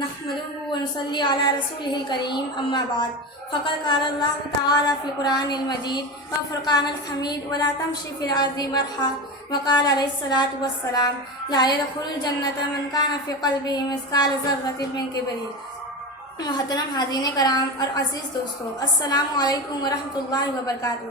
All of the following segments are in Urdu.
نحمده ونصلي على رسوله الكريم أما بعد فقد قال الله تعالى في القرآن المجيد وفرقان الحميد ولا تمشي في الأرض مرحا وقال عليه الصلاة والسلام لا يدخل الجنة من كان في قلبه مثقال ذرة من كبر۔ محترم حاضرین کرام اور عزیز دوستوں، السلام علیکم ورحمۃ وبرکاتہ۔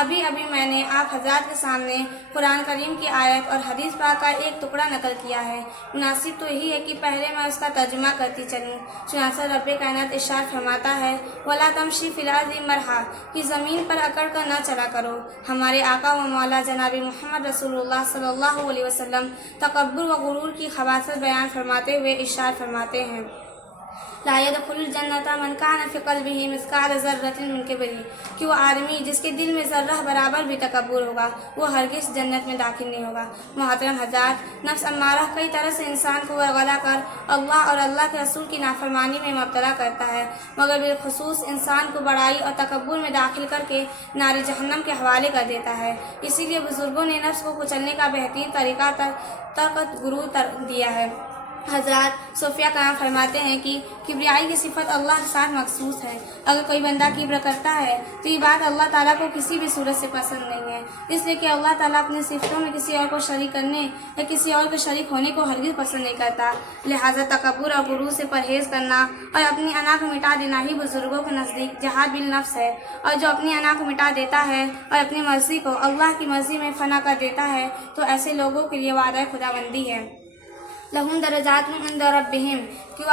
ابھی میں نے آپ حضرات کے سامنے قرآن کریم کی آیت اور حدیث پاک کا ایک ٹکڑا نقل کیا ہے۔ مناسب تو یہی ہے کہ پہلے میں اس کا ترجمہ کرتی چلوں۔ چنانچہ رب کائنات ارشاد فرماتا ہے وَلَا تَمْشِي فِي الْأَرْضِ مَرْحًا، کہ زمین پر اکڑ کر نہ چلا کرو۔ ہمارے آقا و مولا جناب محمد رسول اللہ صلی اللہ علیہ وسلم تکبر و غرور کی خباثت بیان فرماتے ہوئے ارشاد فرماتے ہیں لا يدخل الجنة من كان في قلبه مثقال ذرة من كبر، کہ وہ آدمی جس کے دل میں ذرہ برابر بھی تکبر ہوگا وہ ہرگز جنت میں داخل نہیں ہوگا۔ محترم حضرات، نفس امارہ کئی طرح سے انسان کو ورغلا کر اللہ اور اللہ کے رسول کی نافرمانی میں مبتلا کرتا ہے، مگر بالخصوص انسان کو بڑائی اور تکبر میں داخل کر کے نار جہنم کے حوالے کر دیتا ہے۔ اسی لیے بزرگوں نے نفس کو کچلنے کا بہترین طریقہ ترک غرور دیا ہے۔ حضرات صوفیہ کرام فرماتے ہیں کہ کبریائی کی صفت اللہ کے ساتھ مخصوص ہے۔ اگر کوئی بندہ کبر کرتا ہے تو یہ بات اللہ تعالیٰ کو کسی بھی صورت سے پسند نہیں ہے، اس لیے کہ اللہ تعالیٰ اپنی صفتوں میں کسی اور کو شریک کرنے یا کسی اور کے شریک ہونے کو ہرگز پسند نہیں کرتا۔ لہٰذا تکبر اور غرور سے پرہیز کرنا اور اپنی انا کو مٹا دینا ہی بزرگوں کے نزدیک جہاد بالنفس ہے، اور جو اپنی انا کو مٹا دیتا ہے اور اپنی مرضی کو اللہ کی مرضی میں فنا کر دیتا ہے تو ایسے لوگوں کے لیے وعدہ خداوندی ہے لہم درجات عند ربہم، کہ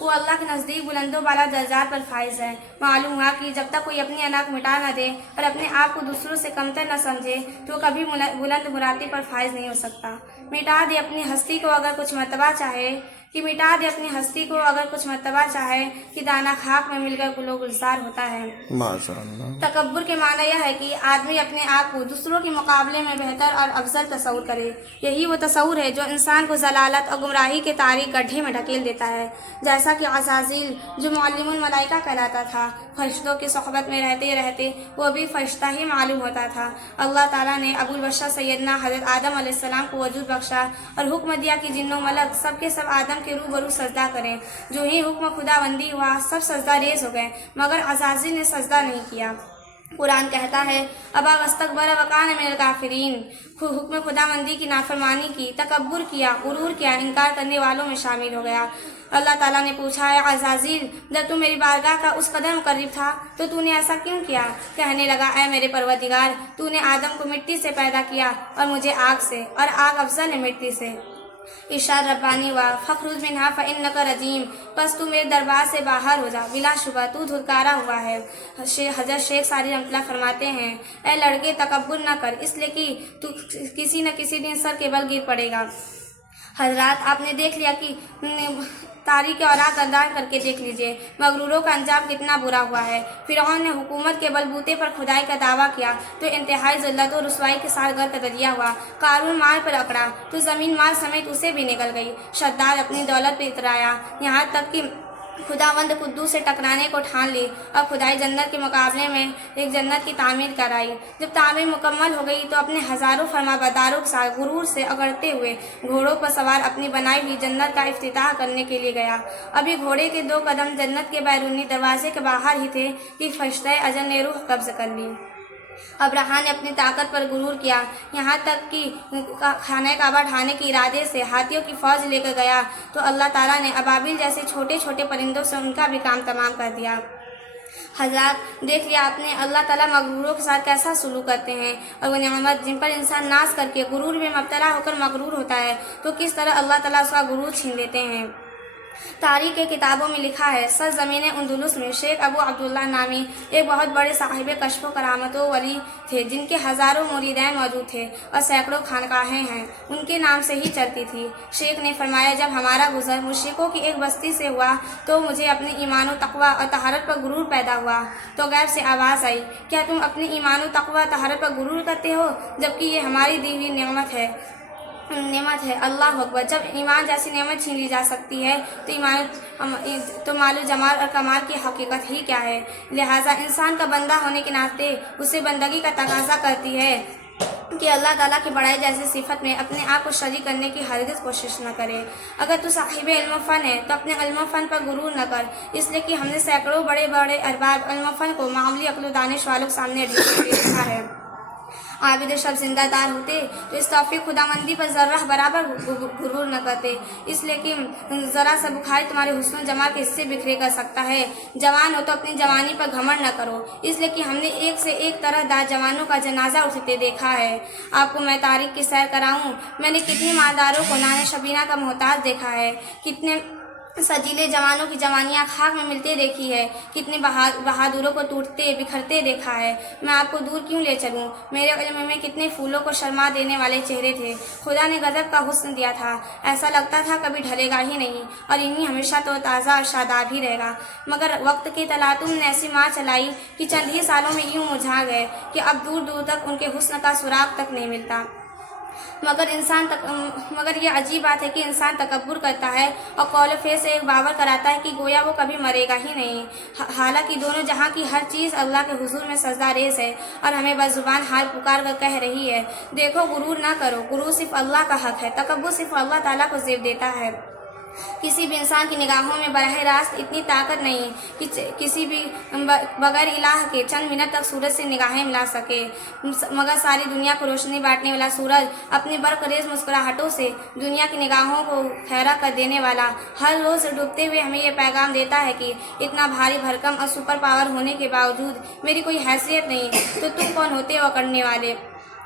وہ اللہ کے نزدیک بلند و بالا درجات پر فائز ہے۔ معلوم ہوا کہ جب تک کوئی اپنی انا کو مٹا نہ دے اور اپنے آپ کو دوسروں سے کمتر نہ سمجھے تو وہ کبھی بلند مراتب پر فائز نہیں ہو سکتا۔ مٹا دے اپنی ہستی کو اگر کچھ مرتبہ چاہے کہ دانہ خاک میں مل کر گل و گلزار ہوتا ہے۔ تکبر کے معنی یہ ہے کہ آدمی اپنے آپ کو دوسروں کے مقابلے میں بہتر اور افضل تصور کرے۔ یہی وہ تصور ہے جو انسان کو ضلالت اور گمراہی کے تاریک گڈھے میں ڈھکیل دیتا ہے۔ جیسا کہ عزازیل جو معلم الملائکہ کہلاتا تھا، فرشتوں کی صحبت میں رہتے وہ بھی فرشتہ ہی معلوم ہوتا تھا۔ اللہ تعالیٰ نے ابو البشر سیدنا حضرت آدم علیہ السلام کو وجود بخشا اور حکم دیا کہ جن و ملک سب کے سب آدم کے روبرو سجدہ کریں۔ جو ہی حکم خداوندی ہوا سب سجدہ ریز ہو گئے، مگر عزازیل نے سجدہ نہیں کیا۔ قرآن کہتا ہے ابا واستکبر وکان من الکافرین، حکم خداوندی کی نافرمانی کی، تکبر کیا، غرور کیا، انکار کرنے والوں میں شامل ہو گیا۔ اللہ تعالیٰ نے پوچھا ہے عزازیل جب تو میری بارگاہ کا اس قدر مقرب تھا تو تو نے ایسا کیوں کیا؟ کہنے لگا اے میرے پروردگار، تو نے آدم کو مٹی سے پیدا کیا اور مجھے آگ سے، اور آگ افضل ہے مٹی سے۔ ارشاد ربانی ہوا فخرج منہا فإنک رجیم، بس تو میرے دربار سے باہر ہو جا، بلا شبہ تو دھتکارا ہوا ہے۔ حضرت شیخ سعدی رحمۃ اللہ فرماتے ہیں اے لڑکے تکبر نہ کر، اس لیے کہ تو کسی نہ کسی دن سر کے بل گر پڑے گا۔ حضرات آپ نے دیکھ لیا کہ تاریخ اوراق انداز کر کے دیکھ لیجئے مغروروں کا انجام کتنا برا ہوا ہے۔ فرعون نے حکومت کے بلبوتے پر خدائی کا دعویٰ کیا تو انتہائی ذلت و رسوائی کے ساتھ غرق دریا ہوا۔ قارون مال پر اکڑا تو زمین مال سمیت اسے بھی نگل گئی۔ شداد اپنی دولت پہ اترایا یہاں تک کہ خداوند قدوس سے ٹکرانے کو ٹھان لی اور خدائی جنت کے مقابلے میں ایک جنت کی تعمیر کرائی۔ جب تعمیر مکمل ہو گئی تو اپنے ہزاروں فرمانبرداروں کے ساتھ غرور سے اگڑتے ہوئے گھوڑوں پر سوار اپنی بنائی ہوئی جنت کا افتتاح کرنے کے لیے گیا۔ ابھی گھوڑے کے 2 قدم جنت کے بیرونی دروازے کے باہر ہی تھے کہ فرشتہ اجل نے روح قبض کر لی۔ ابرہہ نے اپنی طاقت پر غرور کیا، یہاں تک کہ خانہ کعبہ ڈھانے کے ارادے سے ہاتھیوں کی فوج لے کر گیا تو اللہ تعالیٰ نے ابابیل جیسے چھوٹے چھوٹے پرندوں سے ان کا بھی کام تمام کر دیا۔ حضرات دیکھ لیا آپ نے اللہ تعالیٰ مغروروں کے ساتھ کیسا سلوک کرتے ہیں، اور وہ نعمت جن پر انسان ناز کر کے غرور میں مبتلا ہو کر مغرور ہوتا ہے تو کس طرح اللہ تعالیٰ اس کا غرور چھین لیتے ہیں۔ تاریخ کے کتابوں میں لکھا ہے سرزمین اندلس میں شیخ ابو عبداللہ نامی ایک بہت بڑے صاحب کشف و کرامت و ولی تھے جن کے ہزاروں مریدین موجود تھے اور سینکڑوں خانقاہیں ہیں، ان کے نام سے ہی چلتی تھی۔ شیخ نے فرمایا جب ہمارا گزر مشرکوں کی ایک بستی سے ہوا تو مجھے اپنے ایمان و تقوی اور طہارت پر غرور پیدا ہوا تو غیب سے آواز آئی کیا تم اپنے ایمان و تقوی اور طہارت پر غرور کرتے ہو جبکہ یہ ہماری دی ہوئی نعمت ہے۔ اللہ اکبر، جب ایمان جیسی نعمت چھین لی جا سکتی ہے تو مال و جمال اور کمال کی حقیقت ہی کیا ہے۔ لہٰذا انسان کا بندہ ہونے کے ناطے اسے بندگی کا تقاضا کرتی ہے کہ اللہ تعالیٰ کی بڑائی جیسی صفت میں اپنے آپ کو شریک کرنے کی ہرگز کوشش نہ کرے۔ اگر تو صاحب علم و فن ہے تو اپنے علم و فن پر غرور نہ کر، اس لیے کہ ہم نے سینکڑوں بڑے بڑے ارباب علم و فن کو معمولی عقل و دانش والوں کے سامنے رکھا ہے۔ عابد شب زندہ دار ہوتے تو اس توفیق خدا مندی پر ذرہ برابر غرور نہ کرتے، اس لیے کہ ذرا سا بخاری تمہارے حسن و جمال کے حصے بکھرے کر سکتا ہے۔ جوان ہو تو اپنی جوانی پر گھمنڈ نہ کرو، اس لیے کہ ہم نے ایک سے ایک طرح دار جوانوں کا جنازہ اٹھتے دیکھا ہے۔ آپ کو میں تاریخ کی سیر کراؤں، میں نے کتنی مالداروں کو نان شبینہ کا محتاج دیکھا ہے، کتنے سجیلے جوانوں کی جوانیاں خاک میں ملتے دیکھی ہے، کتنے بہادروں کو ٹوٹتے بکھرتے دیکھا ہے۔ میں آپ کو دور کیوں لے چلوں؟ میرے علم میں کتنے پھولوں کو شرما دینے والے چہرے تھے، خدا نے غضب کا حسن دیا تھا، ایسا لگتا تھا کبھی ڈھلے گا ہی نہیں اور یوں ہی ہمیشہ تو تازہ اور شاداب ہی رہے گا، مگر وقت کے تلاطم نے ایسی ماں چلائی کہ چند ہی سالوں میں یوں مرجھا گئے کہ اب دور دور تک ان کے حسن کا سراغ تک نہیں ملتا۔ مگر یہ عجیب بات ہے کہ انسان تکبر کرتا ہے اور قول و فعل سے ایک باور کراتا ہے کہ گویا وہ کبھی مرے گا ہی نہیں، حالانکہ دونوں جہاں کی ہر چیز اللہ کے حضور میں سجدہ ریز ہے اور ہمیں بس زبان حال پکار کر کہہ رہی ہے، دیکھو غرور نہ کرو، غرور صرف اللہ کا حق ہے، تکبر صرف اللہ تعالیٰ کو زیب دیتا ہے۔ کسی بھی انسان کی نگاہوں میں براہ راست اتنی طاقت نہیں کہ کسی بھی بغیر الہ کے چند منٹ تک سورج سے نگاہیں ملا سکے، مگر ساری دنیا کو روشنی بانٹنے والا سورج اپنی برق ریز مسکراہٹوں سے دنیا کی نگاہوں کو خیرہ کر دینے والا ہر روز ڈوبتے ہوئے ہمیں یہ پیغام دیتا ہے کہ اتنا بھاری بھرکم اور سپر پاور ہونے کے باوجود میری کوئی حیثیت نہیں، تو تم کون ہوتے ہو کرنے والے؟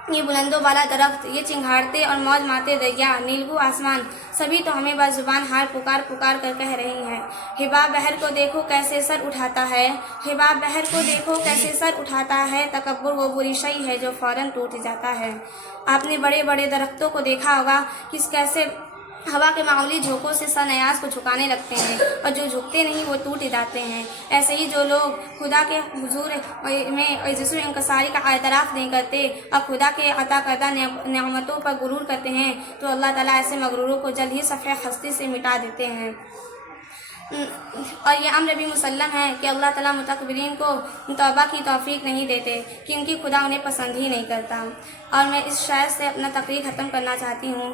یہ بلند و بالا درخت، یہ چنگھاڑتے اور موج ماتے دریا، نیلگو آسمان، سبھی تو ہمیں بس زبان حال پکار پکار کر کہہ رہی ہیں، حباب بحر کو دیکھو کیسے سر اٹھاتا ہے، حباب بحر کو دیکھو کیسے سر اٹھاتا ہے، تکبر وہ بری شئی ہے جو فوراً ٹوٹ جاتا ہے۔ آپ نے بڑے بڑے درختوں کو دیکھا ہوگا کہ کیسے ہوا کے معمولی جھونکوں سے سر نیاز کو جھکانے لگتے ہیں اور جو جھکتے نہیں وہ ٹوٹ جاتے ہیں۔ ایسے ہی جو لوگ خدا کے حضور میں عجز و انکساری کا اعتراف نہیں کرتے اور خدا کے عطا کردہ نعمتوں پر غرور کرتے ہیں تو اللہ تعالیٰ ایسے مغروروں کو جلد ہی صفحہ ہستی سے مٹا دیتے ہیں۔ اور یہ امر بھی مسلم ہے کہ اللہ تعالیٰ متکبرین کو توبہ کی توفیق نہیں دیتے کیونکہ خدا انہیں پسند ہی نہیں کرتا۔ اور میں اس شعر سے اپنا تقریر ختم کرنا چاہتی ہوں،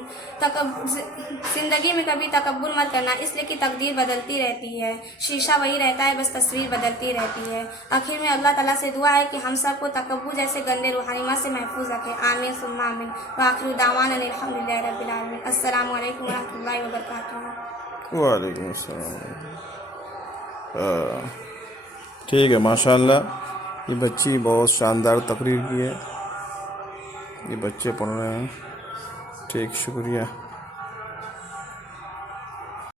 زندگی میں کبھی تکبر مت کرنا، اس لیے کہ تقدیر بدلتی رہتی ہے، شیشہ وہی رہتا ہے، بس تصویر بدلتی رہتی ہے۔ آخر میں اللہ تعالیٰ سے دعا ہے کہ ہم سب کو تکبر جیسے گندے روحانیت سے محفوظ رکھے، آمین ثم آمین، وآخر دعوانا الحمدللہ رب العالمین۔ السلام علیکم ورحمۃ اللہ وبرکاتہ۔ وعلیکم السلام۔ ٹھیک ہے، ماشاء اللہ، یہ بچی بہت شاندار تقریر کی ہے، یہ بچے پڑھ رہے ہیں، ٹھیک، شکریہ۔